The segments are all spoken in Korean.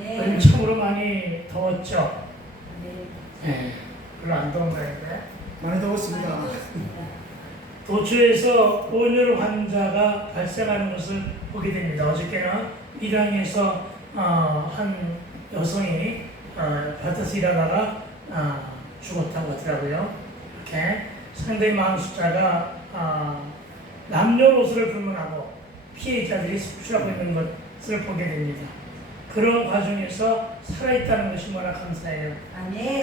요즘 참으로 많이 더웠죠? 네. 별로 안 더운 거였는데. 많이 더웠습니다. 도처에서 온열 환자가 발생하는 것을 보게 됩니다. 어저께는 밀양에서 한 여성이 밭에서 일하다가 죽었다고 하더라고요. 이렇게 상당히 많은 숫자가 남녀노소를 불문하고 피해자들이 속출하고 있는 것을 보게 됩니다. 그런 과정에서 살아있다는 것이 뭐나 감사해요.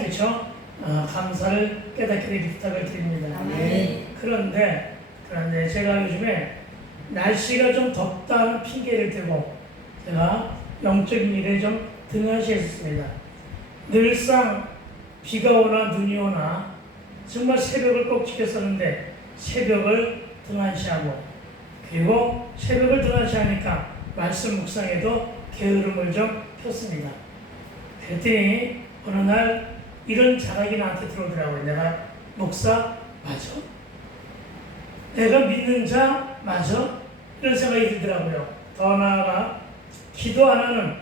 그렇죠? 감사를 깨닫게 되길 부탁을 드립니다. 그런데 제가 요즘에 날씨가 좀 덥다는 핑계를 대고 제가 영적인 일에 좀 등한시했습니다. 늘상 비가 오나 눈이 오나 정말 새벽을 꼭 지켰었는데 새벽을 등한시하고, 그리고 새벽을 등한시하니까 말씀 묵상에도 게으름을 좀 폈습니다. 그랬더니 어느 날 이런 자각이 나한테 들어오더라고요. 내가 목사 맞아? 내가 믿는 자 맞아? 이런 생각이 들더라고요. 더 나아가 기도 안 하는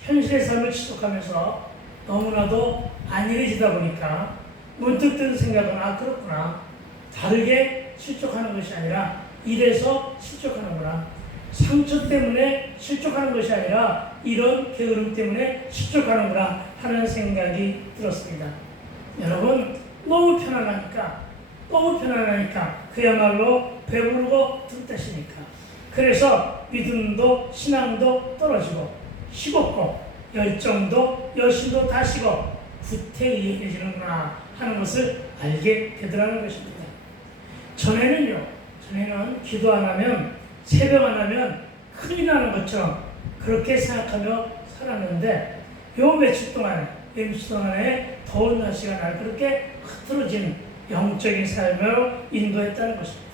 현실의 삶을 지속하면서 너무나도 안일해지다 보니까 문득 든 생각은 그렇구나. 다르게 실족하는 것이 아니라 이래서 실족하는구나. 상처 때문에 실족하는 것이 아니라 이런 게으름 때문에 실족하는구나 하는 생각이 들었습니다. 여러분, 너무 편안하니까 그야말로 배부르고 든뜻하시니까, 그래서 믿음도 신앙도 떨어지고 식었고 열정도 여신도 다 식어 구태의해지는구나 하는 것을 알게 되더라는 것입니다. 전에는 기도 안 하면, 새벽 안 하면 큰일 나는 것처럼 그렇게 생각하며 살았는데 요 며칠 동안에 더운 날씨가 날 그렇게 흐트러진 영적인 삶으로 인도했다는 것입니다.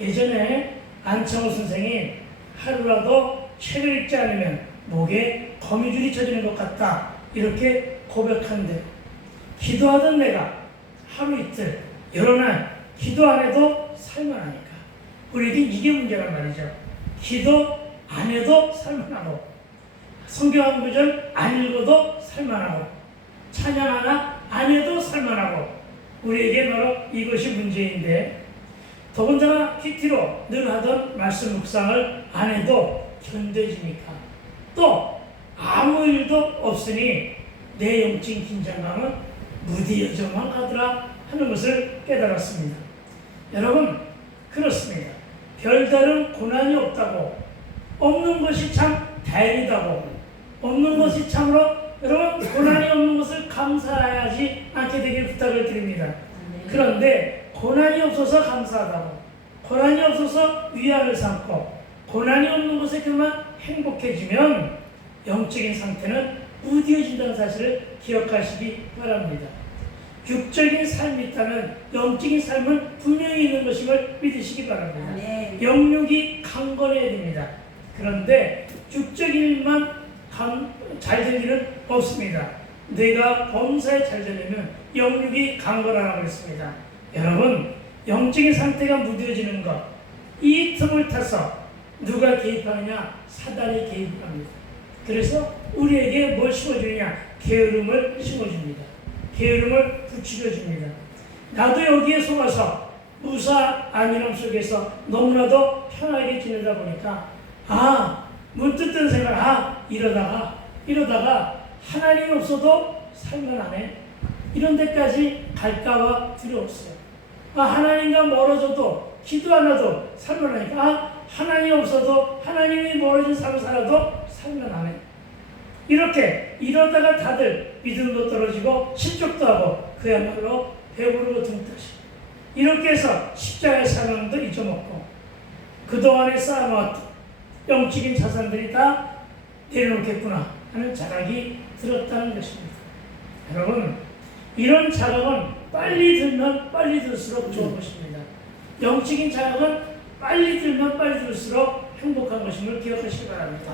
예전에 안창호 선생이 하루라도 책을 읽지 않으면 목에 거미줄이 쳐지는 것 같다 이렇게 고백한데, 기도하던 내가 하루 이틀 여러 날 기도 안 해도 살만하니까 우리에게 이게 문제란 말이죠. 기도 안 해도 살만하고 성경 한 구절 안 읽어도 살만하고 찬양 하나 안 해도 살만하고, 우리에게 바로 이것이 문제인데, 더군다나 PT로 늘 하던 말씀 묵상을 안 해도 견뎌지니까, 또 아무 일도 없으니 내 영적인 긴장감은 무디어져만 가더라 하는 것을 깨달았습니다. 여러분, 그렇습니다. 별다른 고난이 없다고, 없는 것이 참 다행이다고, 없는 것이 참으로 여러분 고난이 없는 것을 감사하지 않게 되길 부탁을 드립니다. 그런데 고난이 없어서 감사하다고, 고난이 없어서 위안을 삼고, 고난이 없는 것에 그만 행복해지면 영적인 상태는 무디어진다는 사실을 기억하시기 바랍니다. 육적인 삶이 있다면 영적인 삶은 분명히 있는 것임을 믿으시기 바랍니다. 영육이 강건해야 됩니다. 그런데 육적인 일만 잘 될 일은 없습니다. 내가 범사에 잘 되려면 영육이 강건하라고 했습니다. 여러분, 영적인 상태가 무뎌지는 것, 이 틈을 타서 누가 개입하느냐? 사단이 개입합니다. 그래서 우리에게 뭘 심어주느냐? 게으름을 심어줍니다. 게으름을 부추겨줍니다. 나도 여기에 속아서 무사 안일함 속에서 너무나도 편하게 지내다 보니까 문득 든 생각, 이러다가 하나님이 없어도 살만하네, 이런 데까지 갈까봐 두려웠어요. 하나님과 멀어져도 기도 안 해도 살만하니까 하나님이 없어도 하나님이 멀어진 삶을 살아도 살만하네. 이렇게 이러다가 다들 믿음도 떨어지고 실족도 하고 그야말로 배부르고 등떠시, 이렇게 해서 십자가의 사명도 잊어먹고 그동안에 쌓아놓았던 영적인 자산들이 다 내려놓겠구나 하는 자각이 들었다는 것입니다. 여러분, 이런 자각은 빨리 들면 빨리 들수록 좋은 것입니다. 영적인 자각은 빨리 들면 빨리 들수록 행복한 것임을 기억하시기 바랍니다.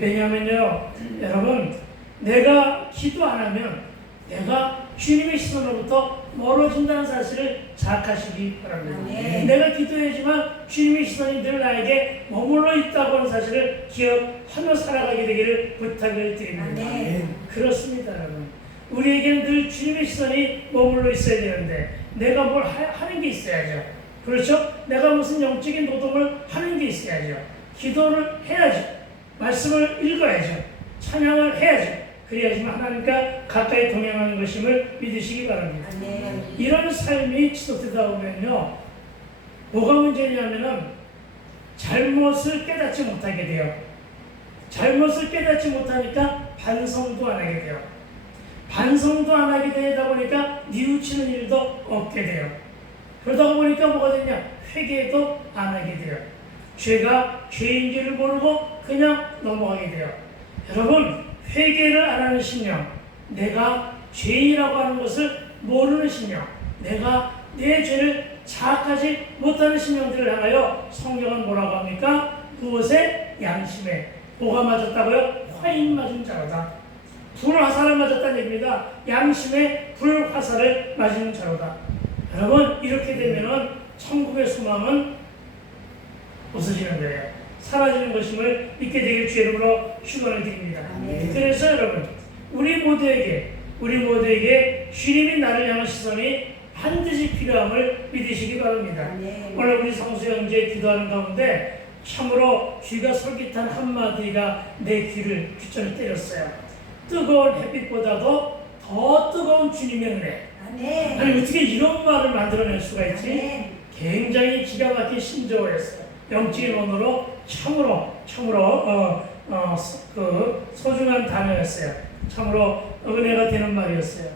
왜냐하면요, 여러분, 내가 기도 안 하면 내가 주님의 시선으로부터 멀어진다는 사실을 자각하시기 바랍니다. 내가 기도해야지만 주님의 시선이 늘 나에게 머물러 있다고 하는 사실을 기억하며 살아가게 되기를 부탁을 드립니다. 그렇습니다, 여러분. 우리에게는 늘 주님의 시선이 머물러 있어야 되는데 내가 뭘 하는 게 있어야죠. 그렇죠? 내가 무슨 영적인 노동을 하는 게 있어야죠. 기도를 해야죠. 말씀을 읽어야죠. 찬양을 해야죠. 그래야지만 하나님과 가까이 동행하는 것임을 믿으시기 바랍니다. 이런 삶이 지속되다 보면요, 뭐가 문제냐면은 잘못을 깨닫지 못하게 돼요. 잘못을 깨닫지 못하니까 반성도 안 하게 돼요. 반성도 안 하게 되다 보니까 뉘우치는 일도 없게 돼요. 그러다 보니까 뭐가 되냐? 회개도 안 하게 돼요. 죄가 죄인지를 모르고 그냥 넘어가게 돼요. 여러분, 회개를 안 하는 신령, 내가 죄인이라고 하는 것을 모르는 신령, 내가 내 죄를 자학하지 못하는 신령들을 향하여 성경은 뭐라고 합니까? 무엇에? 양심에. 뭐가 맞았다고요? 화인 맞은 자로다. 불화살을 맞았다는 얘기입니다. 양심에 불화살을 맞은 자로다. 여러분, 이렇게 되면은 천국의 소망은 없어지는 거예요. 사라지는 것임을 믿게 되길 주의 이름으로 축원을 드립니다. 그래서 여러분, 우리 모두에게 주님이 나를 향한 시선이 반드시 필요함을 믿으시기 바랍니다. 오늘 우리 성수 형제 기도하는 가운데 참으로 귀가 솔깃한 한마디가 내 귀를 귀전에 때렸어요. 뜨거운 햇빛보다도 더 뜨거운 주님의 은혜. 아니, 어떻게 이런 말을 만들어낼 수가 있지? 굉장히 기가 막힌 신조어였어요. 영적인 언어로 참으로 소중한 단어였어요. 참으로 은혜가 되는 말이었어요.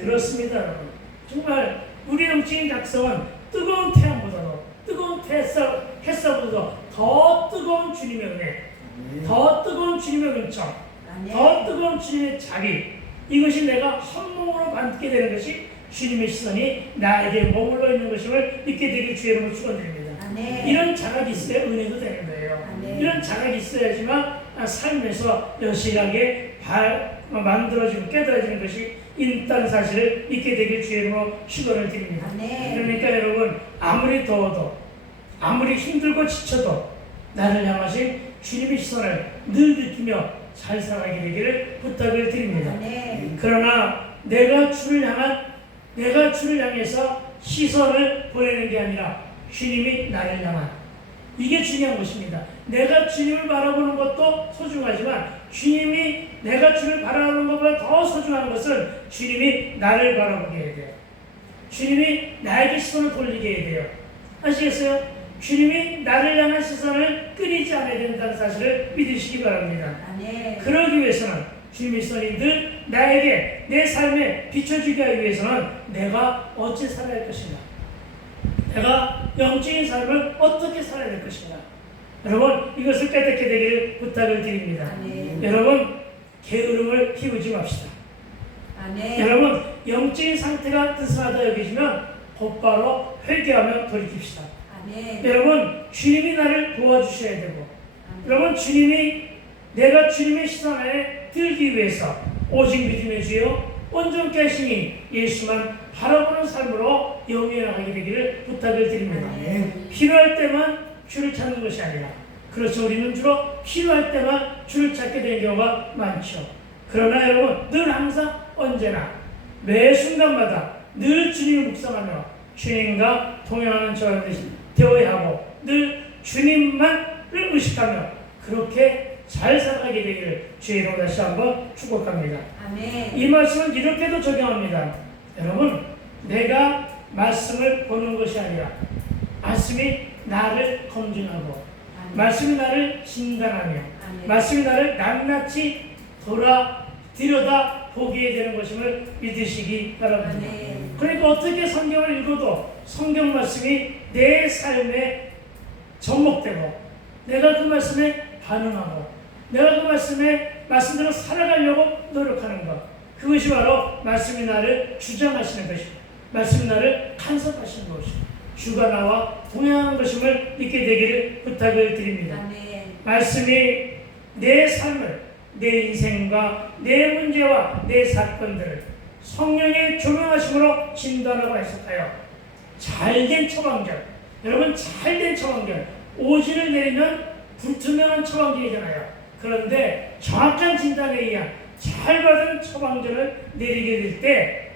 그렇습니다, 여러분. 정말 우리 영적인 각성은 뜨거운 태양보다도, 뜨거운 햇살보다도 더 뜨거운 주님의 은혜, 더 뜨거운 주님의 은총, 더 뜨거운 주님의 자비, 이것이 내가 한 몸으로 받게 되는 것이 주님의 시선이 나에게 머물러 있는 것임을 믿게 되길 주의 이름으로 축원드립니다. 이런 자각이 있어야 은혜도 되는 거예요. 이런 자각이 있어야지만 삶에서 여실하게 만들어지고 깨달아지는 것이 있다는 사실을 믿게 되길 주의 이름으로 축원을 드립니다. 그러니까 여러분, 아무리 더워도, 아무리 힘들고 지쳐도 나를 향하신 주님의 시선을 늘 느끼며 잘 살아가게 되기를 부탁을 드립니다. 그러나 내가 주를 향해서 시선을 보내는 게 아니라 주님이 나를 향한, 이게 중요한 것입니다. 내가 주님을 바라보는 것도 소중하지만 주님이 내가 주를 바라보는 것보다 더 소중한 것은 주님이 나를 바라보게 해야 돼요. 주님이 나에게 시선을 돌리게 해야 돼요. 아시겠어요? 주님이 나를 향한 시선을 끊이지 않아야 된다는 사실을 믿으시기 바랍니다. 그러기 위해서는 주님의 시선이 늘 나에게 내 삶에 비춰주기 위해서는 내가 어찌 살아야 할 것인가, 내가 영적인 삶을 어떻게 살아야 될 것인가, 여러분, 이것을 깨닫게 되기를 부탁을 드립니다. 여러분, 게으름을 피우지 맙시다. 여러분, 영적인 상태가 느슨하다 여기시면 곧바로 회개하며 돌이킵시다. 여러분, 주님이 나를 도와주셔야 되고, 여러분, 내가 주님의 시선 안에 들기 위해서 오직 믿음의 주여 온전케 하시니 예수만 바라보는 삶으로 영위해 나가게 되기를 부탁을 드립니다. 필요할 때만 주를 찾는 것이 아니라, 그렇죠, 우리는 주로 필요할 때만 주를 찾게 되는 경우가 많죠. 그러나 여러분, 늘 항상 언제나 매 순간마다 늘 주님을 묵상하며 주님과 동행하는 저와 되어야 하고, 늘 주님만을 의식하며 그렇게 잘 살아가게 되기를 주의 이름으로 다시 한번 축복합니다. 이 말씀은 이렇게도 적용합니다. 여러분, 내가 말씀을 보는 것이 아니라 말씀이 나를 검증하고, 말씀이 나를 진단하며, 말씀이 나를 낱낱이 들여다 보게 되는 것임을 믿으시기 바랍니다. 그러니까 어떻게 성경을 읽어도 성경 말씀이 내 삶에 접목되고, 내가 그 말씀에 반응하고, 내가 그 말씀대로 살아가려고 노력하는 것, 그것이 바로 말씀이 나를 주장하시는 것이고, 말씀이 나를 간섭하시는 것이고, 주가 나와 동행하는 것임을 믿게 되기를 부탁을 드립니다. 말씀이 내 삶을, 내 인생과 내 문제와 내 사건들을 성령의 조명하심으로 진단하고 해석하여 잘된 처방전, 여러분, 잘된 처방전, 오지를 내리면 불투명한 처방전이잖아요. 그런데 정확한 진단에 의한 잘 받은 처방전을 내리게 될 때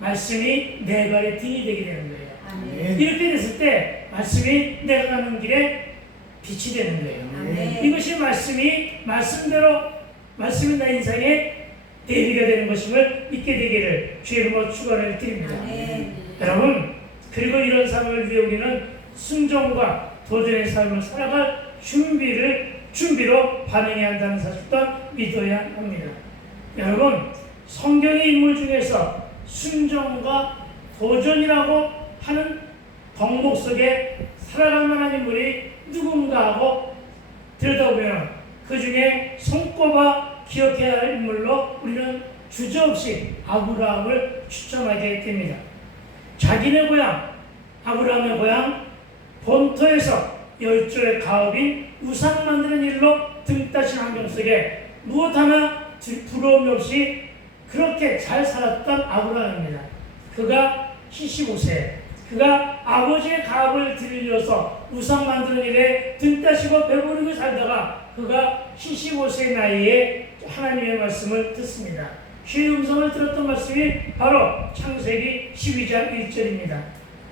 말씀이 내 발의 등이 되게 되는 거예요. 아멘. 이렇게 됐을 때 말씀이 내가 가는 길에 빛이 되는 거예요. 아멘. 이것이 말씀대로 말씀이 나 인생에 대비가 되는 것임을 믿게 되기를 주의 이름으로 축원을 드립니다. 아멘. 여러분, 그리고 이런 삶을 위해 우리는 순종과 도전의 삶을 살아갈 준비로 반응해야 한다는 사실도 믿어야 합니다. 여러분, 성경의 인물 중에서 순종과 도전이라고 하는 덕목 속에 살아갈 만한 인물이 누군가 하고 들여다보면 그 중에 손꼽아 기억해야 할 인물로 우리는 주저없이 아브라함을 추천하게 됩니다. 자기네 고향, 아브라함의 고향 본토에서 열조의 가업인 우상 만드는 일로 등 따신 환경 속에 무엇 하나 부러움이 없이 그렇게 잘 살았던 아브라함입니다. 그가 75세, 그가 아버지의 가업을 들여서 우상 만드는 일에 등 따시고 배부르게 살다가 그가 75세 나이에 하나님의 말씀을 듣습니다. 주의 음성을 들었던 말씀이 바로 창세기 12장 1절입니다.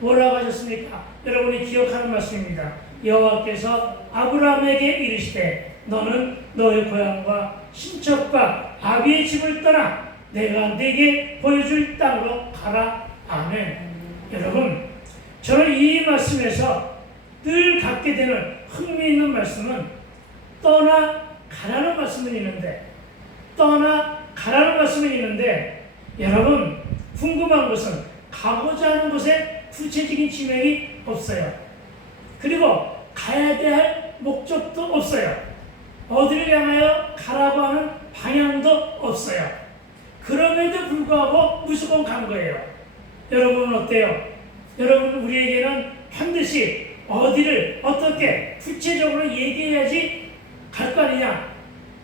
뭐라고 하셨습니까? 여러분이 기억하는 말씀입니다. 여호와께서 아브라함에게 이르시되 너는 너의 고향과 친척과 아비의 집을 떠나 내가 네게 보여줄 땅으로 가라. 아멘. 여러분, 저는 이 말씀에서 늘 갖게 되는 흥미있는 말씀은 떠나가라는 말씀은 있는데 여러분, 궁금한 것은 가고자 하는 곳에 구체적인 지명이 없어요. 그리고 가야 될 목적도 없어요. 어디를 향하여 가라고 하는 방향도 없어요. 그럼에도 불구하고 무조건 간 거예요. 여러분은 어때요? 여러분, 우리에게는 반드시 어디를 어떻게 구체적으로 얘기해야지 갈 거 아니냐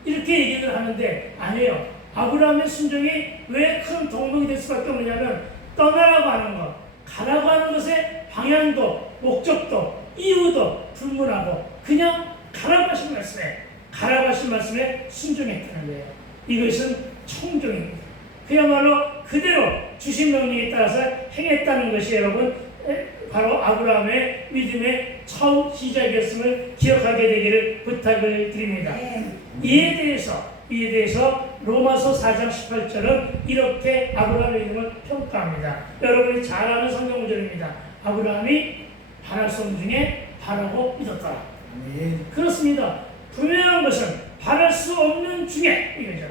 이렇게 얘기를 하는데 아니에요. 아브라함의 순종이 왜 큰 동력이 될 수밖에 없느냐면 떠나라고 하는 것, 가라고 하는 것의 방향도 목적도 이유도 불문하고 그냥 가라고 하신 말씀에 순종했다는 거예요. 이것은 청종입니다. 그야말로 그대로 주신 명령에 따라서 행했다는 것이 여러분 바로 아브라함의 믿음의 처음 시작이었음을 기억하게 되기를 부탁을 드립니다. 이에 대해서 로마서 4장 18절은 이렇게 아브라함의 이름을 평가합니다. 여러분이 잘 아는 성경 구절입니다. 아브라함이 바랄 수 없는 중에 바라고 믿었더라. 그렇습니다. 분명한 것은 바랄 수 없는 중에 이거죠.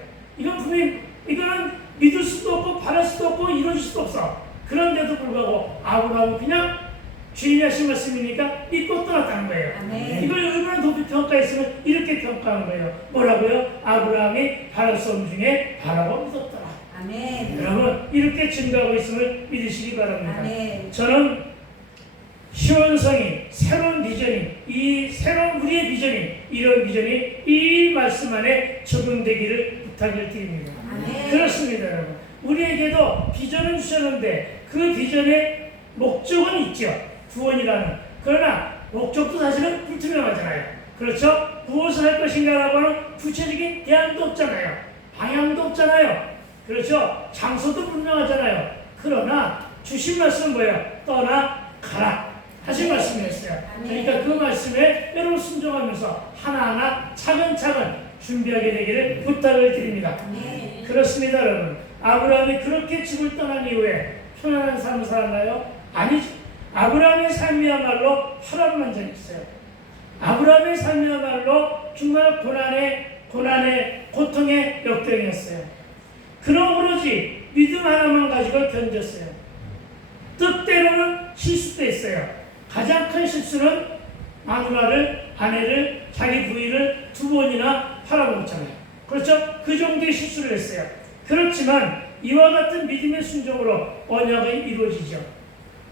이거는 믿을 수도 없고 바랄 수도 없고 이루어질 수도 없어. 그런데도 불구하고 아브라함은 그냥 주인이 하신 말씀이니까 믿고 떠났다는 거예요. 아멘. 이걸 얼마나 높이 평가했으면 이렇게 평가하는 거예요. 뭐라고요? 아브라함이 바랄 수 없는 중에 바라고 믿었더라. 아멘. 여러분, 이렇게 증거하고 있음을 믿으시기 바랍니다. 아멘. 저는 시원성이 새로운 비전이 우리의 비전이 이런 비전이 이 말씀 안에 적용되기를 부탁을 드립니다. 아멘. 그렇습니다, 여러분. 우리에게도 비전을 주셨는데 그 비전의 목적은 있죠. 구원이라는. 그러나 목적도 사실은 불투명하잖아요. 그렇죠? 무엇을 할 것인가라고 하는 구체적인 대안도 없잖아요. 방향도 없잖아요. 그렇죠? 장소도 불명하잖아요. 그러나 주신 말씀은 뭐예요? 떠나가라 하신 말씀이었어요. 그러니까 그 말씀에 여러분 순종하면서 하나하나 차근차근 준비하게 되기를 부탁을 드립니다. 그렇습니다, 여러분. 아브라함이 그렇게 집을 떠난 이후에 편안한 삶을 살았나요? 아니죠. 아브라함의 삶이야말로 파란만장했어요. 아브라함의 삶이야말로 정말 고난의 고통의 역경이었어요. 그런 오로지 믿음 하나만 가지고 견뎠어요. 뜻대로는 실수도 있어요. 가장 큰 실수는 아내를 자기 부인을 2번이나 팔아먹었잖아요. 그렇죠? 그 정도의 실수를 했어요. 그렇지만 이와 같은 믿음의 순종으로 언약이 이루어지죠.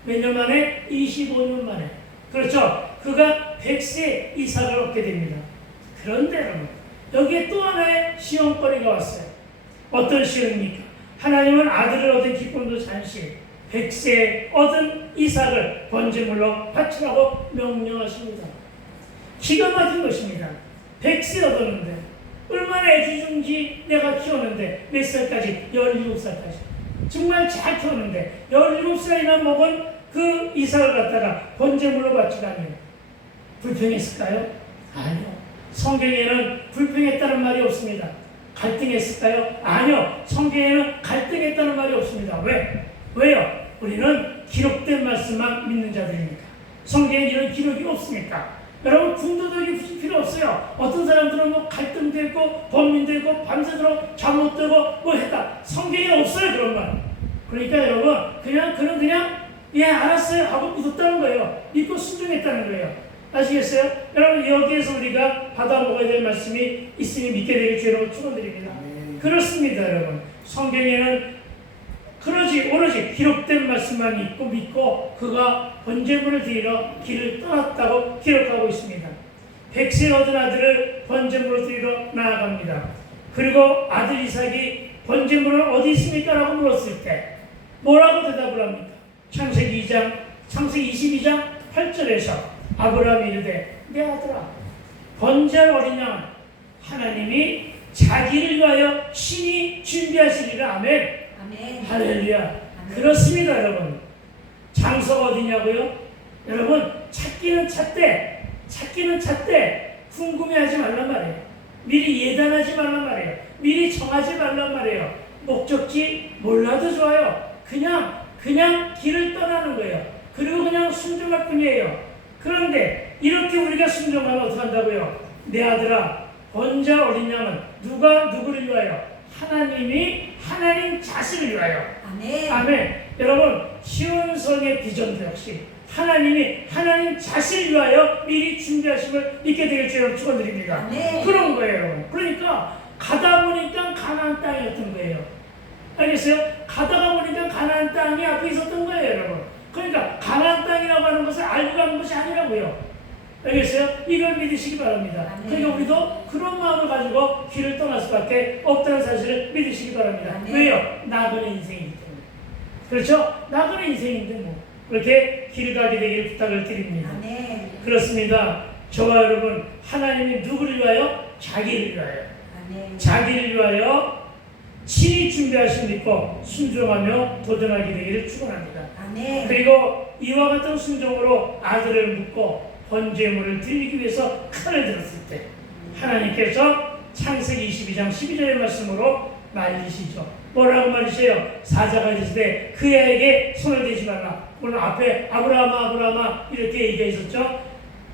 몇 년 만에? 25년 만에. 그렇죠? 그가 100세 이삭을 얻게 됩니다. 그런데 여러분, 여기에 또 하나의 시험거리가 왔어요. 어떤 시험입니까? 하나님은 아들을 얻은 기쁨도 잠시, 백세 얻은 이삭을 번제물로 바치라고 명령하십니다. 기가 막힌 것입니다. 백세 얻었는데 얼마나 애지중지 내가 키웠는데 몇 살까지? 17살까지. 정말 잘 키웠는데 17살이나 먹은 그 이삭을 갖다가 번제물로 바치다니 불평했을까요? 아니요. 성경에는 불평했다는 말이 없습니다. 갈등했을까요? 아니요. 성경에는 갈등했다는 말이 없습니다. 왜요? 우리는 기록된 말씀만 믿는 자들이니까. 성경에 이런 기록이 없으니까. 여러분 군더더기 필요 없어요. 어떤 사람들은 뭐 갈등도 있고 범민도 있고 밤새도록 잠 못 들고 뭐 했다. 성경에 없어요 그런 말. 그러니까 여러분 그냥 예 알았어요 하고 믿었다는 거예요. 믿고 순종했다는 거예요. 아시겠어요? 여러분 여기에서 우리가 받아 먹어야 될 말씀이 있으니 믿게 되길 주로 축원드립니다. 그렇습니다 여러분. 성경에는 오로지 기록된 말씀만 믿고 그가 번제물을 드리러 길을 떠났다고 기록하고 있습니다. 백세 얻은 아들을 번제물로 드리러 나아갑니다. 그리고 아들 이삭이 번제물은 어디 있습니까? 라고 물었을 때 뭐라고 대답을 합니까? 창세기 22장 8절에서 아브라함이 이르되 내 아들아 번제할 어린 양은 하나님이 자기를 위하여 친히 준비하시리라. 아멘. 아멘. 할렐루야. 아멘. 그렇습니다 여러분. 장소가 어디냐고요? 여러분 찾기는 찾되 궁금해하지 말란 말이에요. 미리 예단하지 말란 말이에요. 미리 정하지 말란 말이에요. 목적지 몰라도 좋아요. 그냥 길을 떠나는 거예요. 그리고 그냥 순종할 뿐이에요. 그런데 이렇게 우리가 순종하면 어떻게 한다고요? 내 아들아 번제할 어린 양은 누가 누구를 위하여? 하나님이 하나님 자신을 위하여. 아멘. 아멘. 여러분 시온성의 비전도 역시 하나님이 하나님 자신을 위하여 미리 준비하심을 믿게 되길 주여 축원드립니다. 아멘. 그런 거예요 여러분. 그러니까 가다 보니까 가나안 땅이었던 거예요. 알겠어요? 가다가 보니까 가나안 땅이 앞에 있었던 거예요 여러분. 그러니까 가나안 땅이라고 하는 것을 알고 가는 것이 아니라고요. 알겠어요? 이걸 믿으시기 바랍니다. 그러니까 우리도 그런 마음을 가지고 길을 떠날 수밖에 없다는 사실을 믿으시기 바랍니다. 왜요? 나그네 인생이기 때문에. 그렇죠? 나그네 인생인데 뭐 그렇게 길 가게 되기를 부탁을 드립니다. 그렇습니다. 저와 여러분 하나님이 누구를 위하여? 자기를 위하여. 자기를 위하여 친히 준비하신 믿고 순종하며 도전하게 되기를 축원합니다. 그리고 이와 같은 순종으로 아들을 묻고 번제물을 드리기 위해서 칼을 들었을 때 하나님께서 창세기 22장 12절의 말씀으로 말리시죠. 뭐라고 말리세요? 사자가 이르시되 그에게 손을 대지 말라. 오늘 앞에 아브라함아 이렇게 얘기가 있었죠.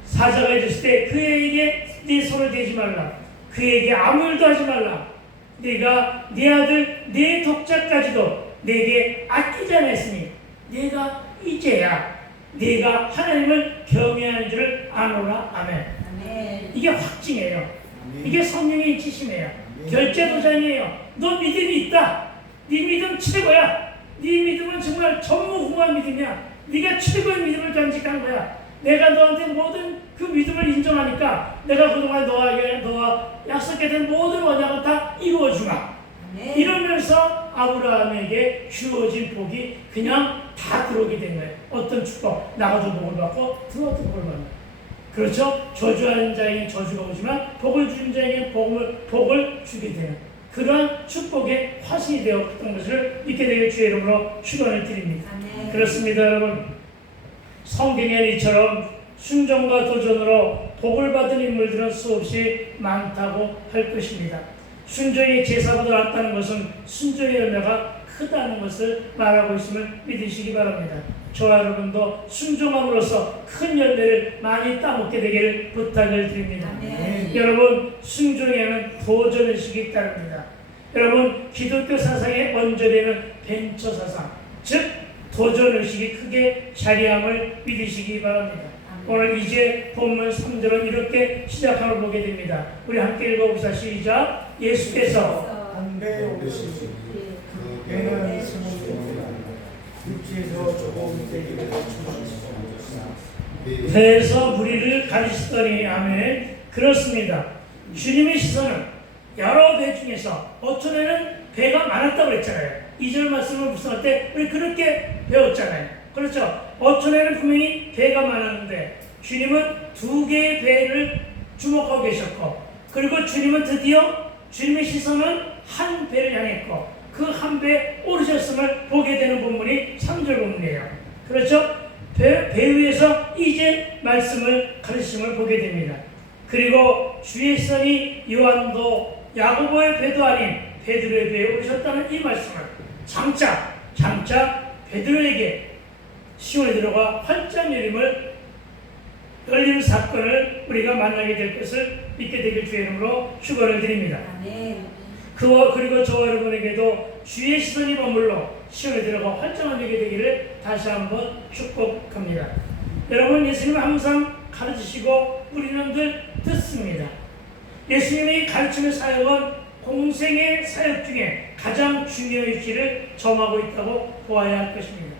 사자가 이르시되 그에게 네 손을 대지 말라. 그에게 아무 일도 하지 말라. 네가 네 아들 네 독자까지도 내게 아끼지 않았으니 내가 이제야 네가 하나님을 경외하는 줄을 아노라. 아멘. 아멘. 이게 확증이에요. 아멘. 이게 성령의 지심이에요. 결제도장이에요. 너 믿음이 있다. 네 믿음 최고야. 네 믿음은 정말 전무후무한 믿음이야. 네가 최고의 믿음을 간직한 거야. 내가 너한테 모든 그 믿음을 인정하니까 내가 그동안 너와 약속했던 모든 언약은 다 이루어주마. 이러면서 아브라함에게 주어진 복이 그냥 다 들어오게 된 거예요. 어떤 축복? 나가도 복을 받고 들어도 복을 받는. 그렇죠? 저주하는 자에게 저주가 오지만 복을 주는 자에게 복을 주게 되는 그러한 축복의 화신이 되었던 것을 믿게 되길 주의 이름으로 축원을 드립니다. 아멘. 그렇습니다 여러분. 성경에는 이처럼 순종과 도전으로 복을 받은 인물들은 수없이 많다고 할 것입니다. 순종의 제사보다 낫다는 것은 순종의 열매가 크다는 것을 말하고 있음을 믿으시기 바랍니다. 저와 여러분도 순종함으로써 큰 열매를 많이 따먹게 되기를 부탁을 드립니다. 여러분 순종에는 도전의식이 따릅니다. 여러분 기독교 사상의 원조되는 벤처 사상 즉 도전의식이 크게 자리함을 믿으시기 바랍니다. 오늘 이제 본문 3절은 이렇게 시작함을 보게 됩니다. 우리 함께 읽어봅시다. 시작. 예수께서 담배 오르시기 그에는 육지에서 조금 되기를 주시옵소서. 배에서 무리를 가리시더니. 아멘. 그렇습니다. 주님의 시선은 여러 배 중에서 어떤 애는 배가 많았다고 그랬잖아요. 2절 말씀을 묵상할 때 우리 그렇게 배웠잖아요. 그렇죠? 어촌에는 분명히 배가 많았는데 주님은 2개의 배를 주목하고 계셨고, 그리고 주님은 드디어 주님의 시선은 한 배를 향했고 그 한 배에 오르셨음을 보게 되는 본문이 3절 본문이에요. 그렇죠? 배 위에서 이제 말씀을 가르치심을 보게 됩니다. 그리고 주의 선이 요한도 야고보의 배도 아닌 베드로의 배에 오르셨다는 이 말씀을 장차 베드로에게 시온에 들어가 활짝 열리는 사건을 우리가 만나게 될 것을 믿게 되길 주의 이름으로 축원을 드립니다. 그리고 저와 여러분에게도 주의 시선이 머물러 시온에 들어가 활짝 열리게 되기를 다시 한번 축복합니다. 여러분, 예수님은 항상 가르치시고 우리는 늘 듣습니다. 예수님의 가르침의 사역은 공생의 사역 중에 가장 중요한 위치를 점하고 있다고 보아야 할 것입니다.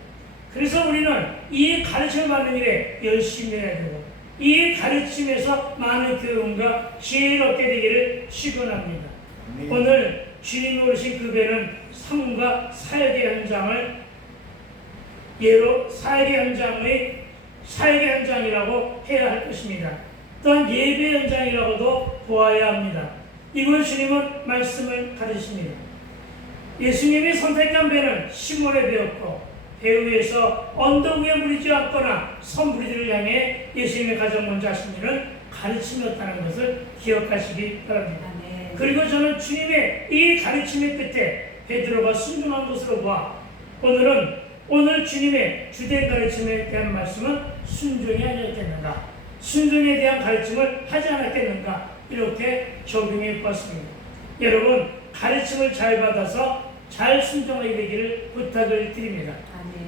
그래서 우리는 이 가르침을 받는 일에 열심히 해야 되고 이 가르침에서 많은 교훈과 지혜를 얻게 되기를 축원합니다. 오늘 주님이 오르신 그 배는 삶과 사역의 현장을 예로 사역의 현장이라고 해야 할 것입니다. 또한 예배 현장이라고도 보아야 합니다. 이걸 주님은 말씀을 가르치십니다. 예수님이 선택한 배는 시몬의 배였고 배 위에서 언덕 위에 무리지 않거나 선무리들을 향해 예수님의 가장 먼저 하신 일은 가르침이었다는 것을 기억하시기 바랍니다. 그리고 저는 주님의 이 가르침의 끝에 베드로가 순종한 것으로 봐 오늘 주님의 주된 가르침에 대한 말씀은 순종이 아니었겠는가, 순종에 대한 가르침을 하지 않았겠는가, 이렇게 적용해 보았습니다. 여러분, 가르침을 잘 받아서 잘 순종하게 되기를 부탁을 드립니다.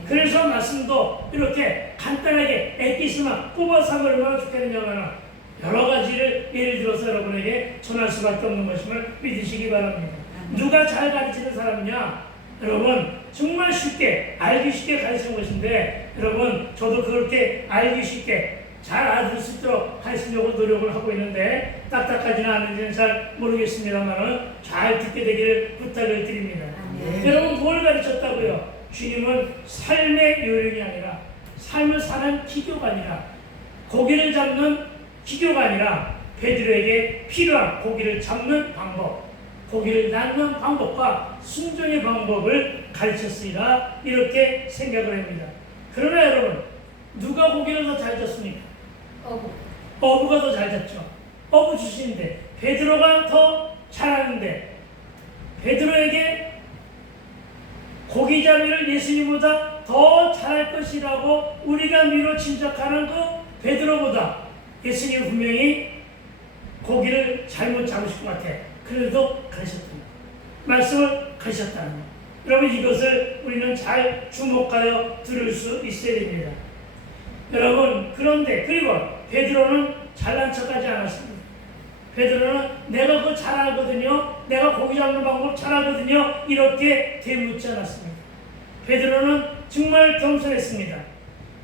그래서 말씀도 이렇게 간단하게 엑기스만 뽑아서 하면 얼마나 좋겠느냐면 여러 가지를 예를 들어서 여러분에게 전할 수밖에 없는 것임을 믿으시기 바랍니다. 누가 잘 가르치는 사람이냐? 여러분, 정말 쉽게 알기 쉽게 가르치는 것인데, 여러분, 저도 그렇게 알기 쉽게 잘 알아들 수 있도록 가르치려고 노력을 하고 있는데 딱딱하지는 않은지는 잘 모르겠습니다만 잘 듣게 되기를 부탁을 드립니다. 여러분, 뭘 가르쳤다고요? 주님은 삶의 요령이 아니라, 삶을 사는 기교가 아니라, 고기를 잡는 기교가 아니라 베드로에게 필요한 고기를 잡는 방법, 고기를 낚는 방법과 순종의 방법을 가르쳤으리라, 이렇게 생각을 합니다. 그러나 여러분, 누가 고기를 더 잘 잡습니까? 어부가 더 잘 잡죠. 어부 출신인데 베드로가 더 잘하는데, 베드로에게 고기잡이를 예수님보다 더 잘할 것이라고 우리가 미뤄 짐작하는 그 베드로보다 예수님은 분명히 고기를 잘못 잡으실 것 같아. 그래도 가르쳤다는 거예요. 말씀을 가르쳤다는 거예요. 여러분, 이것을 우리는 잘 주목하여 들을 수 있어야 됩니다. 여러분, 그런데 그리고 베드로는 잘난 척하지 않았습니다. 베드로는 내가 그거 잘 알거든요, 내가 고기 잡는 방법 잘 알거든요, 이렇게 되묻지 않았습니다. 베드로는 정말 겸손했습니다.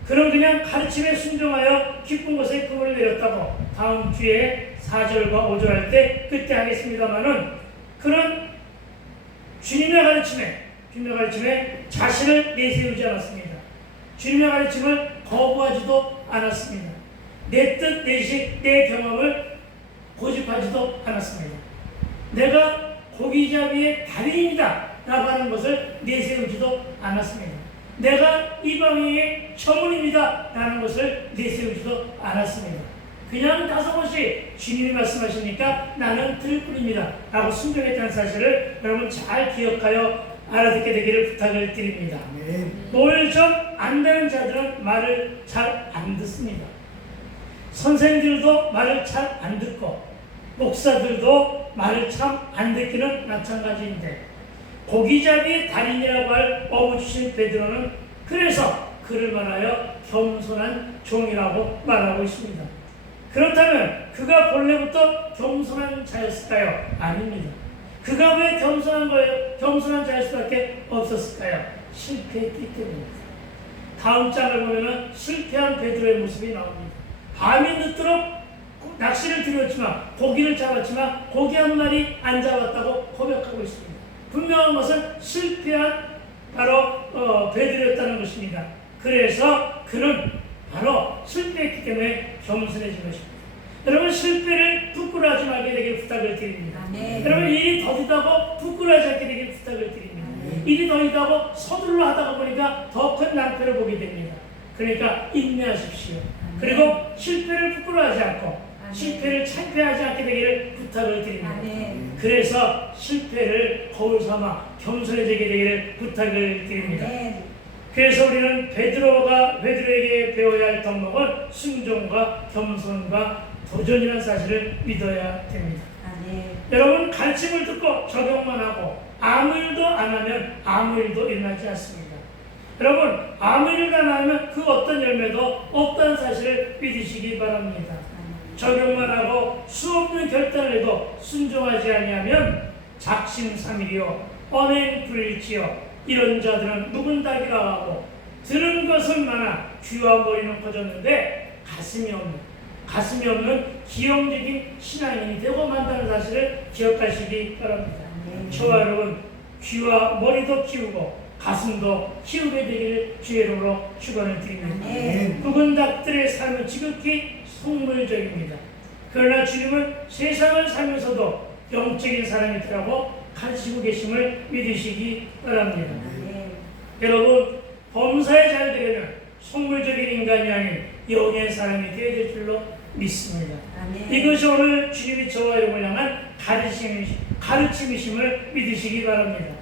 그런 그냥 가르침에 순종하여 기쁜 것에 금을 내렸다고 다음 주에 4절과 5절 할 때 그때 하겠습니다만은, 그런 주님의 가르침에 자신을 내세우지 않았습니다. 주님의 가르침을 거부하지도 않았습니다. 내 뜻, 내 식, 내 경험을 고집하지도 않았습니다. 내가 고기잡이의 달인이다 라고 하는 것을 내세우지도 않았습니다. 내가 이방인의 처문입니다 라는 것을 내세우지도 않았습니다. 그냥 다소곳이 주님이 말씀하시니까 나는 들을 뿐입니다 라고 순종했다는 사실을 여러분 잘 기억하여 알아듣게 되기를 부탁을 드립니다. 뭘 좀 안다는 자들은 말을 잘 안 듣습니다. 선생들도 말을 잘 안 듣고 목사들도 말을 참 안 듣기는 마찬가지인데, 고기잡이의 달인이라고 할 어부 출신 베드로는 그래서 그를 말하여 겸손한 종이라고 말하고 있습니다. 그렇다면 그가 본래부터 겸손한 자였을까요? 아닙니다. 그가 왜 겸손한 거예요? 겸손한 자일 수밖에 없었을까요? 실패했기 때문입니다. 다음 장을 보면 실패한 베드로의 모습이 나옵니다. 밤이 늦도록 낚시를 들였지만, 고기를 잡았지만 고기 한 마리 안 잡았다고 고백하고 있습니다. 분명한 것은 실패한 바로 베드로였다는 것입니다. 그래서 그는 바로 실패했기 때문에 겸손해진 것입니다. 여러분 실패를 부끄러워하지 말게 되길 부탁을 드립니다. 여러분 일이 더디다고 부끄러워하지 않게 되길 부탁을 드립니다. 일이 더디다고 서둘러 하다가 보니까 더 큰 낭패를 보게 됩니다. 그러니까 인내하십시오. 그리고 실패를 부끄러워하지 않고 실패를 창피하지 않게 되기를 부탁을 드립니다. 그래서 실패를 거울 삼아 겸손해지게 되기를 부탁을 드립니다. 그래서 우리는 베드로에게 배워야 할 덕목은 순종과 겸손과 도전이라는 사실을 믿어야 됩니다. 여러분 가르침을 듣고 적용만 하고 아무 일도 안 하면 아무 일도 일어나지 않습니다. 여러분 아무 일도 안 하면 그 어떤 열매도 없다는 사실을 믿으시기 바랍니다. 적용만 하고 수없는 결단을 해도 순종하지 아니하면 작심삼일이요 언행불일지요 이런 자들은 묵은 닭이라 하고 들은 것은 많아 귀와 머리는 커졌는데 가슴이 없는 기형적인 신앙인이 되고 만다는 사실을 기억하시기 바랍니다. 저와 여러분 귀와 머리도 키우고 가슴도 키우게 되기를 주의 이름으로 축원을 드립니다. 묵은 닭들의 삶은 지극히 속물적입니다. 그러나 주님은 세상을 살면서도 영적인 사람이라고 가르치고 계심을 믿으시기 바랍니다. 여러분 범사에 잘 되려면 속물적인 인간이 아닌 영의 사람이 되어야 될 줄로 믿습니다. 이것이 오늘 주님이 저와 여러분을 향한 가르침이심을 믿으시기 바랍니다.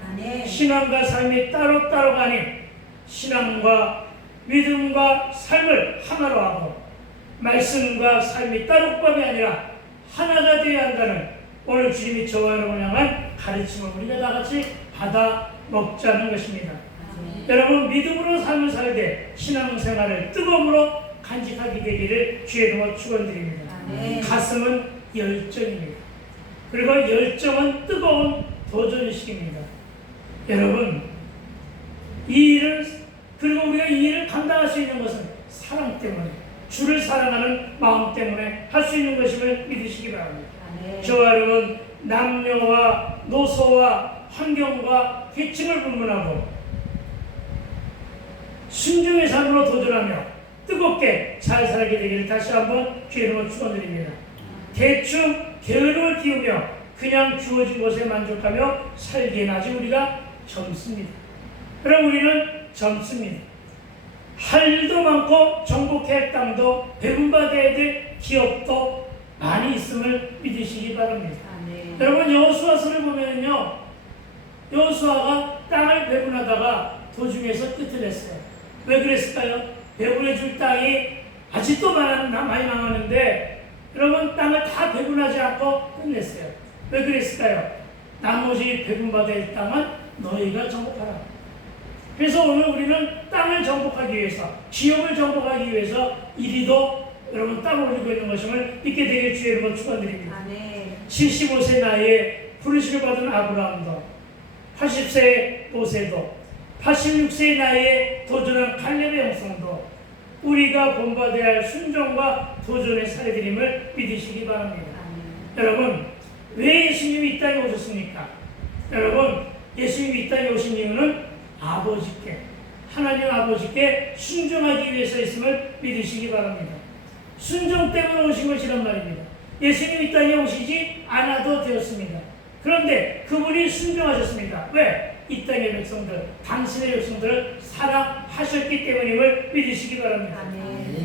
신앙과 삶이 따로따로가 아닌 신앙과 믿음과 삶을 하나로 하고 말씀과 삶이 따로법이 아니라 하나가 되어야 한다는 오늘 주님이 저와 여러분을 향한 가르침을 우리가 다같이 받아 먹자는 것입니다. 여러분 믿음으로 삶을 살되 신앙생활을 뜨거움으로 간직하게 되기를 주의 이름으로 축원드립니다. 가슴은 열정입니다. 그리고 열정은 뜨거운 도전의식입니다. 여러분 이 일을 그리고 우리가 이 일을 감당할 수 있는 것은 사랑 때문에 주를 사랑하는 마음 때문에 할 수 있는 것임을 믿으시기 바랍니다. 저와 여러분 남녀와 노소와 환경과 계층을 불문하고 순종의 삶으로 도전하며 뜨겁게 잘 살게 되기를 다시 한번 주의 이름으로 축원드립니다. 대충 게으름을 띄우며 그냥 주어진 것에 만족하며 살기엔 아직 우리가 젊습니다. 그럼 우리는 젊습니다. 할 일도 많고 정복해야 할 땅도 배분받아야 될 기업도 많이 있음을 믿으시기 바랍니다. 여러분 여호수아서를 보면요, 여호수아가 땅을 배분하다가 도중에서 끝을 냈어요. 왜 그랬을까요? 배분해 줄 땅이 아직도 많이 남았는데 여러분 땅을 다 배분하지 않고 끝냈어요. 왜 그랬을까요? 나머지 배분받아야 할 땅은 너희가 정복하라. 그래서 오늘 우리는 땅을 정복하기 위해서, 지역을 정복하기 위해서 이리도 여러분 땅을 올리고 있는 것임을 믿게 되길 주의 이름으로 축원드립니다. 75세 나이에 부르심을 받은 아브라함도, 80세의 모세도, 86세의 나이에 도전한 갈렙의 형성도 우리가 본받아야 할 순종과 도전의 사례들임을 믿으시기 바랍니다. 여러분 왜 예수님이 이 땅에 오셨습니까? 여러분 예수님이 이 땅에 오신 이유는 아버지께, 하나님 아버지께 순종하기 위해서 있음을 믿으시기 바랍니다. 순종 때문에 오신 것이란 말입니다. 예수님이 이 땅에 오시지 않아도 되었습니다. 그런데 그분이 순종하셨습니다. 왜? 이 땅의 백성들, 당신의 백성들을 사랑하셨기 때문임을 믿으시기 바랍니다.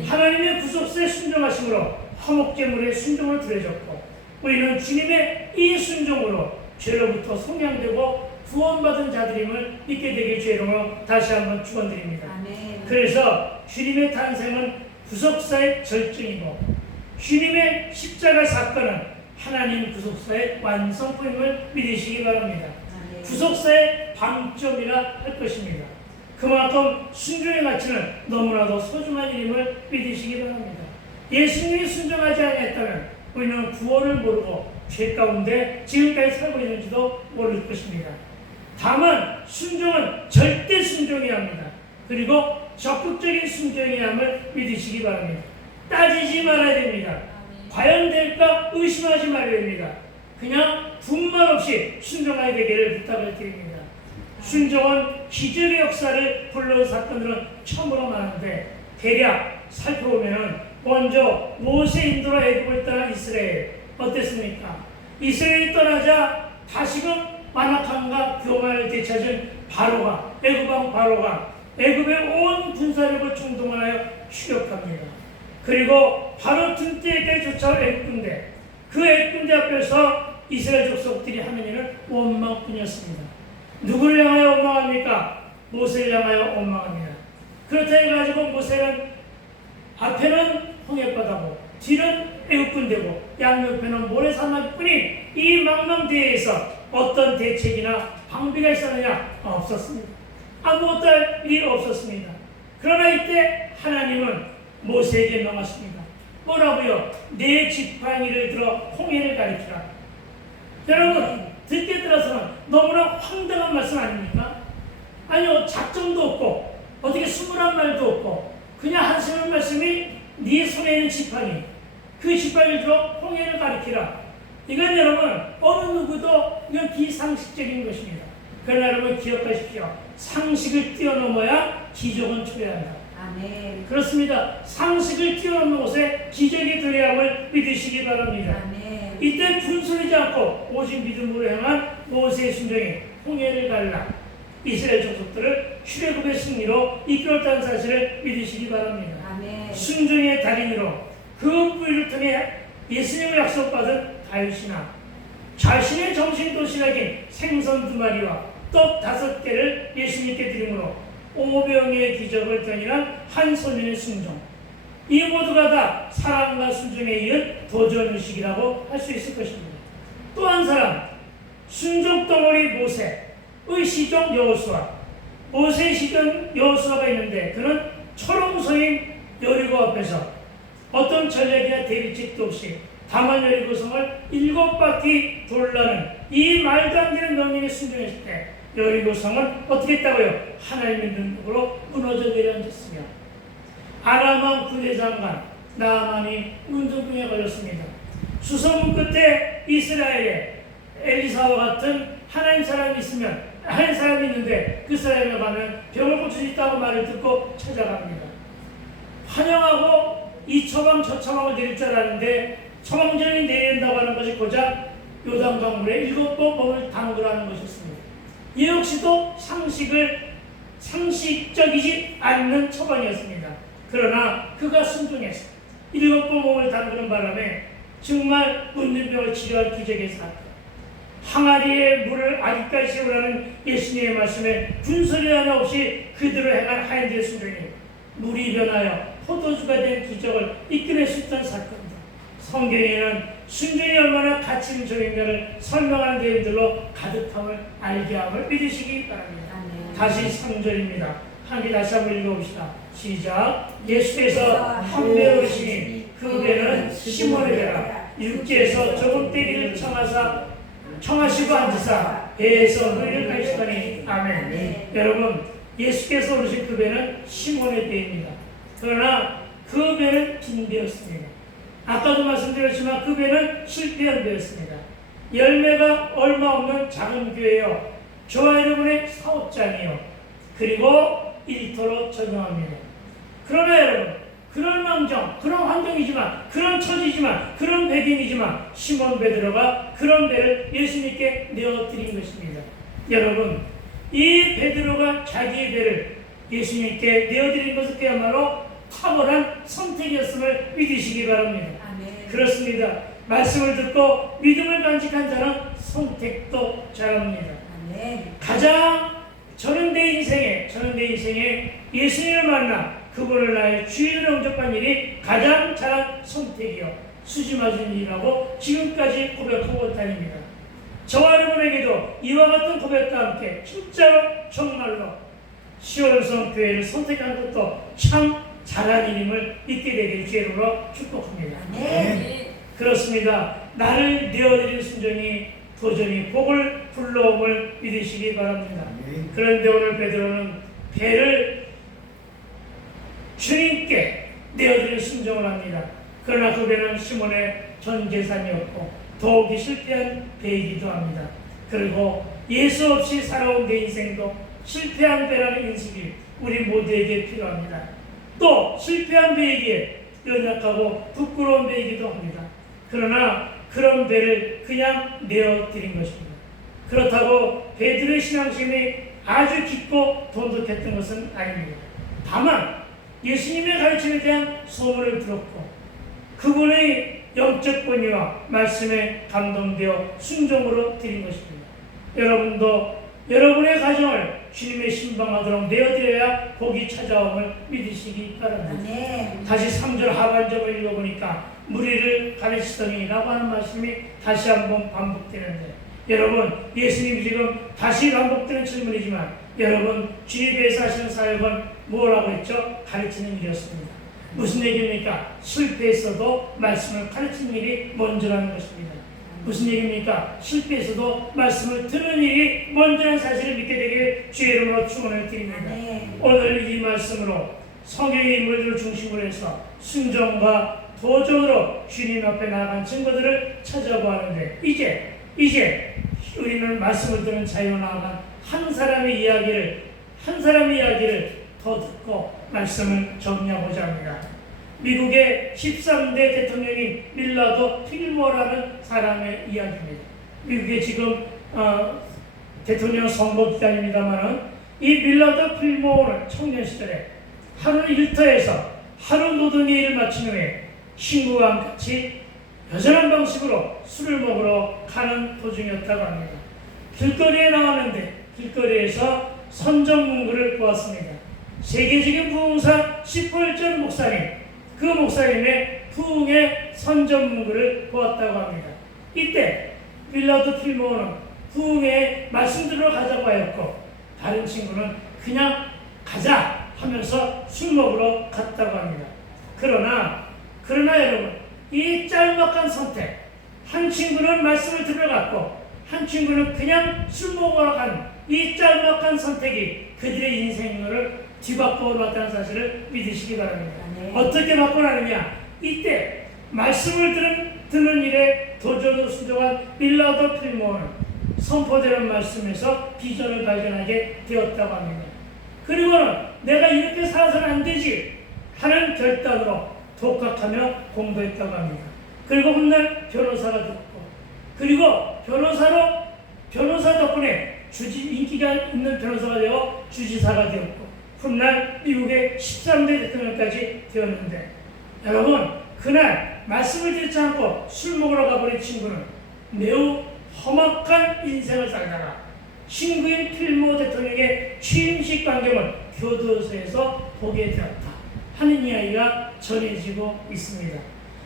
하나님의 구속사에 순종하심으로 화목제물에 순종을 드려졌고 우리는 주님의 이 순종으로 죄로부터 속량되고 구원받은 자들임을 믿게 되길 주의 이름으로 다시 한번 축원드립니다. 그래서 주님의 탄생은 구속사의 절정이고 주님의 십자가 사건은 하나님 구속사의 완성품임을 믿으시기 바랍니다. 구속사의 방점이라 할 것입니다. 그만큼 순종의 가치는 너무나도 소중한 일임을 믿으시기 바랍니다. 예수님이 순종하지 않았다면 우리는 구원을 모르고 죄 가운데 지금까지 살고 있는지도 모를 것입니다. 다만 순종은 절대 순종해야 합니다. 그리고 적극적인 순종해야 함을 믿으시기 바랍니다. 따지지 말아야 됩니다. 과연 될까 의심하지 말아야 됩니다. 그냥 분말 없이 순종하게 되기를 부탁을 드립니다. 순종은 기적의 역사를 불러온 사건들은 처음으로 많은데 대략 살펴보면 먼저 모세 인도로 애굽을 떠난 이스라엘 어땠습니까? 이스라엘이 떠나자 다시금 만악함과 교만을 되찾은 바로가 애굽왕 바로가 애굽의 온 군사력을 총동원하여 추격합니다. 그리고 바로 등대에게 쫓아온 애굽군대, 그 애굽군대 앞에서 이스라엘 족속들이 하는 일은 원망뿐이었습니다. 누구를 향하여 원망합니까? 모세를 향하여 원망합니다. 그렇다 해가지고 모세는 앞에는 홍해바다고 뒤는 애굽군대고 양옆에는 모래사막뿐인 이 망망대해에서 어떤 대책이나 방비가 있었느냐? 없었습니다. 아무것도 할 일이 없었습니다. 그러나 이때 하나님은 모세에게 명하십니다. 뭐라고요? 내 지팡이를 들어 홍해를 가리키라. 여러분 듣게 들어서는 너무나 황당한 말씀 아닙니까? 아니요, 작전도 없고 어떻게 스물한 말도 없고 그냥 하시는 말씀이 네 손에 있는 지팡이, 그 지팡이를 들어 홍해를 가리키라. 이건 여러분 어느 누구도 이건 비상식적인 것입니다. 그러나 여러분 기억하십시오. 상식을 뛰어넘어야 기적은 초래한다. 아멘. 그렇습니다. 상식을 뛰어넘는 곳에 기적이 들어야함을 믿으시기 바랍니다. 아멘. 이때 군소리지 않고 오직 믿음으로 향한 모세의 순종이 홍해를 갈라 이스라엘 족속들을 출애굽의 승리로 이끌었다는 사실을 믿으시기 바랍니다. 아멘. 순종의 달인으로 그 뿌리를 통해 예수님을 약속받은 다윗이나 자신의 정신도시락인 생선 2마리와 떡 5개를 예수님께 드림으로 5병의 기적을 견인한 한 소년의 순종, 이 모두가 다 사랑과 순종에 이은 도전의식이라고 할 수 있을 것입니다. 또 한 사람, 순종덩어리 모세의 시종 여호수아. 모세의 시종 여호수아가 있는데 그는 초롱성인 여리고 앞에서 어떤 전략이나 대비책도 없이 다만 여리고성을 7바퀴 돌라는 이 말도 안 되는 명령에 순종했을 때 여리고성은 어떻게 했다고요? 하나님의 능력으로 무너져 내려앉았으며 아람왕 군대장관 나아만이 문둥병에 걸렸습니다. 수소문 끝에 이스라엘에 엘리사와 같은 하나님 사람이 있으면 하나님 사람이 있는데 그 사람에 가면 병을 고칠 수 있다고 말을 듣고 찾아갑니다. 환영하고 이 처방 저 처방을 내릴 줄 알았는데 처방전이 내린다고 하는 것이 고작 요단강물에 7번 몸을 담그라는 것이었습니다. 이 역시도 상식적이지 않는 처방이었습니다. 그러나 그가 순종해서 7번 몸을 담그는 바람에 정말 문둥병을 치료한 기적의 사건, 항아리에 물을 아기까지 채우라는 예수님의 말씀에 군소리 하나 없이 그대로 행한 하인들의 순종이 물이 변하여 포도주가 된 기적을 이끌어낼 수 있던 사건입니다. 성경에는 순종이 얼마나 가치 있는 종인가를 설명하는 내용들로 가득함을 알게 함을 믿으시기 바랍니다. 아멘. 다시 3절입니다. 함께 다시 한번 읽어봅시다. 시작. 예수께서 한 배로 오시니 그 배는 시몬의 배라. 육지에서 조금 때기를 청하시고 앉으사 배에서 너희를 가시더니 아멘. 네. 여러분 예수께서 오르신 그 배는 시몬의 배입니다. 그러나 그 배는 빈 배였습니다. 아까도 말씀드렸지만 그 배는 실패한 배였습니다. 열매가 얼마 없는 작은 교회요, 저와 여러분의 사업장이요, 그리고 일터로 전용합니다. 그러나 여러분 그런 망정, 그런 환경이지만, 그런 처지지만, 그런 배경이지만 시몬 베드로가 그런 배를 예수님께 내어드린 것입니다. 여러분 이 베드로가 자기의 배를 예수님께 내어드린 것은 그야말로 탁월한 선택이었음을 믿으시기 바랍니다. 아멘. 그렇습니다. 말씀을 듣고 믿음을 간직한 자는 선택도 잘합니다. 아멘. 가장 저는 내 인생에 예수님을 만나 그분을 나의 주인으로 영접한 일이 가장 잘한 선택이요 수지 맞은 일이라고 지금까지 고백하고 다닙니다. 저와 여러분에게도 이와 같은 고백과 함께 진짜로 정말로 시온성 교회를 선택한 것도 참 잘한 일임을 믿게 되길 기회로 축복합니다. 아멘. 그렇습니다. 나를 내어드린 순종이 도전히 복을 불러옴을 믿으시기 바랍니다. 그런데 오늘 베드로는 배를 주님께 내어드린 순종을 합니다. 그러나 그 배는 시몬의 전 재산이었고 더욱이 실패한 배이기도 합니다. 그리고 예수 없이 살아온 내 인생도 실패한 배라는 인식이 우리 모두에게 필요합니다. 또 실패한 배에게 연약하고 부끄러운 배이기도 합니다. 그러나 그런 배를 그냥 내어드린 것입니다. 그렇다고 베드로의 신앙심이 아주 깊고 돈독했던 것은 아닙니다. 다만 예수님의 가르침에 대한 소문을 들었고 그분의 영적 권위와 말씀에 감동되어 순종으로 드린 것입니다. 여러분도 여러분의 가정을 주님의 신방하도록 내어드려야 복이 찾아옴을 믿으시기 바랍니다. 네. 다시 3절 하반절을 읽어보니까 무리를 가르치더니 라고 하는 말씀이 다시 한번 반복되는데, 여러분 예수님이 지금 다시 반복되는 질문이지만 여러분 주님께서 하시는 사역은 뭐라고 했죠? 가르치는 일이었습니다. 무슨 얘기입니까? 실패했어도 말씀을 가르치는 일이 먼저라는 것입니다. 무슨 얘기입니까? 실패했어도 말씀을 듣는 일이 먼저라는 사실을 믿게 되길 주의 이름으로 축원을 드립니다. 오늘 이 말씀으로 성경의 인물들을 중심으로 해서 순종과 도전으로 주님 앞에 나아간 증거들을 찾아보았는데, 이제 우리는 말씀을 듣는 자유로 나아간 한 사람의 이야기를 더 듣고 말씀을 정리하고자 합니다. 미국의 13대 대통령인 밀라도 필모라는 사람의 이야기입니다. 미국의 지금 대통령 선거 기간입니다만은 이 밀라도 필모는 청년 시절에 하루 일터에서 하루 노동의 일을 마친 후에 친구와 같이 여전한 방식으로 술을 먹으러 가는 도중이었다고 합니다. 길거리에 나왔는데 길거리에서 선전문구를 보았습니다. 세계적인 부흥사 시폴전 목사님, 그 목사님의 부흥의 선전문구를 보았다고 합니다. 이때 밀라도 필모는 부흥의 말씀 들으러 가자고 하였고 다른 친구는 그냥 가자 하면서 술 먹으러 갔다고 합니다. 그러나 여러분, 이 짤막한 선택, 한 친구는 말씀을 들으러 갔고 한 친구는 그냥 술 먹으러 간 이 짤막한 선택이 그들의 인생을 뒤바꿔 놓았다는 사실을 믿으시기 바랍니다. 어떻게 바꿔나느냐? 이때 말씀을 듣는 일에 도전으로 순종한 밀라도 필모는 선포되는 말씀에서 비전을 발견하게 되었다고 합니다. 그리고는 내가 이렇게 살아서는 안 되지 하는 결단으로 독학하며 공부했다고 합니다. 그리고 훗날 변호사가 되었고, 그리고 변호사 덕분에 인기가 있는 변호사가 되어 주지사가 되었고, 훗날 미국의 13대 대통령까지 되었는데, 여러분 그날 말씀을 듣지 않고 술 먹으러 가버린 친구는 매우 험악한 인생을 살다가 친구인 필모 대통령의 취임식 광경을 교도소에서 보게 되었다 하는 이야기가 전해지고 있습니다.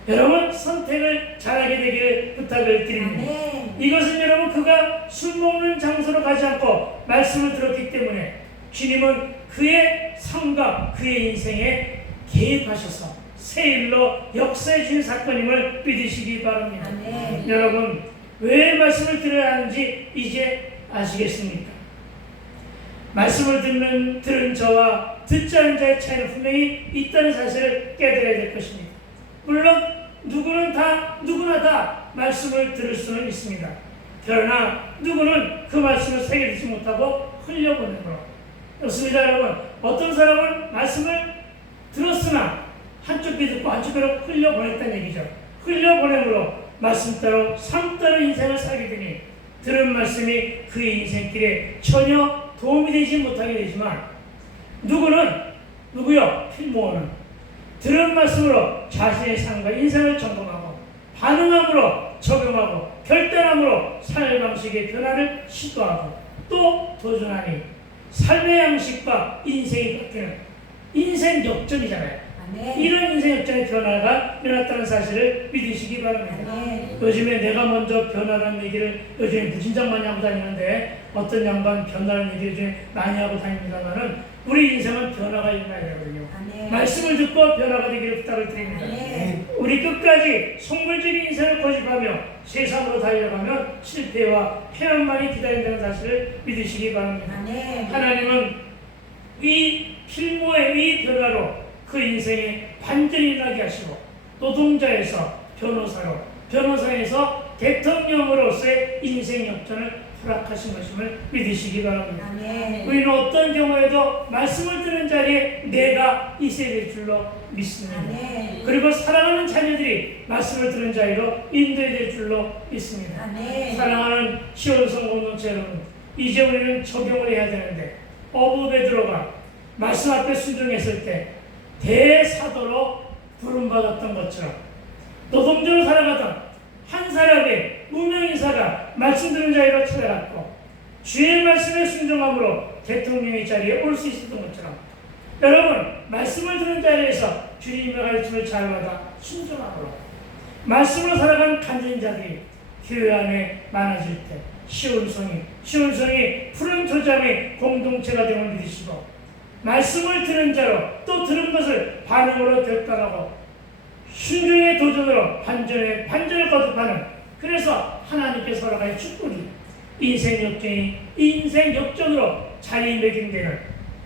여러분 선택을 잘하게 되기를 부탁을 드립니다. 이것은 여러분 그가 술 먹는 장소로 가지 않고 말씀을 들었기 때문에 주님은 그의 삶과 그의 인생에 개입하셔서 새 일로 역사해 주신 사건임을 믿으시기 바랍니다. 여러분 왜 말씀을 들어야 하는지 이제 아시겠습니까? 말씀을 들은 저와 듣지 않은 자의 차이는 분명히 있다는 사실을 깨달아야 될 것입니다. 물론 누구나 다 말씀을 들을 수는 있습니다. 그러나 누구는 그 말씀을 새겨듣지 못하고 흘려보내므로 그렇습니다. 여러분 어떤 사람은 말씀을 들었으나 한쪽 귀 듣고 한쪽 귀로 흘려보냈다는 얘기죠. 흘려보내므로 말씀 따로 삶 따로 인생을 살게 되니 들은 말씀이 그의 인생길에 전혀 도움이 되지 못하게 되지만 누구요? 필모어는 들은 말씀으로 자신의 삶과 인생을 점검하고 반응함으로 적용하고 결단함으로 삶의 방식의 변화를 시도하고 또 도전하니 삶의 양식과 인생이 바뀌는 인생 역전이잖아요. 이런 인생 역전의 변화가 일어났다는 사실을 믿으시기 바랍니다. 요즘에 내가 먼저 변화라는 얘기를 요즘에 무진장 많이 하고 다니는데 어떤 양반 변화라는 얘기를 요즘에 많이 하고 다닙니다만은 우리 인생은 변화가 일어나야 되거든요. 말씀을 듣고 변화가 되기를 부탁을 드립니다. 우리 끝까지 속물적인 인생을 고집하며 세상으로 달려가면 실패와 폐업만이 기다린다는 사실을 믿으시기 바랍니다. 하나님은 이 필모의 이 변화로 그 인생에 반전이 일어나게 하시고 노동자에서 변호사로, 변호사에서 대통령으로서의 인생 역전을 허락하신 것임을 믿으시기 바랍니다. 아멘. 우리는 어떤 경우에도 말씀을 듣는 자리에 내가 있어야 될 줄로 믿습니다. 아멘. 그리고 사랑하는 자녀들이 말씀을 듣는 자리로 인도해야 될 줄로 믿습니다. 아멘. 사랑하는 시온성 공동체 여러분, 이제 우리는 적용을 해야 되는데 어부 베드로가 말씀 앞에 순종했을 때 대사도로 부름받았던 것처럼 노동자로 살아가던 한 사람의 무명인사가 말씀 듣는 자리로 찾아갔고 주의 말씀에 순종함으로 대통령의 자리에 올 수 있었던 것처럼 여러분 말씀을 듣는 자리에서 주님의 가르침을 잘 받아 순종함으로 말씀으로 살아간 간증자들이 교회 안에 많아질 때 시온성이 푸른 조장의 공동체가 되는 믿으시고 말씀을 들은 자로 또 들은 것을 반응으로 결단하고 순종의 도전으로 반전을 거듭하는 그래서 하나님께서 허락하신 축복이 인생 역전으로 자리매김되는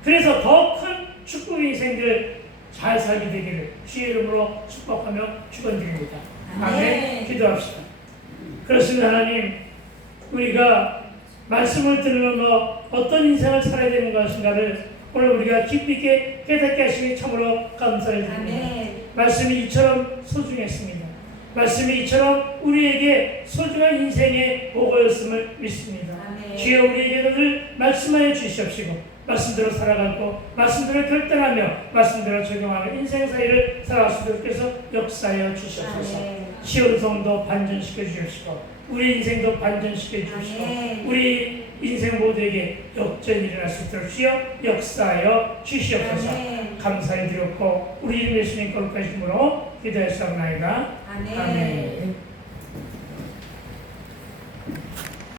그래서 더 큰 축복의 인생들을 잘 살게 되기를 주의 이름으로 축복하며 축원드립니다. 아멘. 기도합시다. 그렇습니다. 하나님, 우리가 말씀을 들으면 어떤 인생을 살아야 되는 것인가를 오늘 우리가 깊이 있게 깨닫게 하시니 참으로 감사를 드립니다. 말씀이 이처럼 소중했습니다. 말씀이 이처럼 우리에게 소중한 인생의 보고였음을 믿습니다. 주여 우리에게도 늘 말씀하여 주시옵시고 말씀대로 살아가고 말씀대로 결단하며 말씀대로 적용하는 인생 사이를 살아갈 수 있도록 해서 역사하여 주시옵소서. 시온성도 반전시켜 주시옵시고 우리 인생도 반전시켜 주시고 우리 인생 모두에게 역전이 일어날 수 있도록 주여 역사하여 주시옵소서. 감사히 드렸고 우리 이름 예수님 거룩하신 분으로 기도했사옵나이다. 아멘.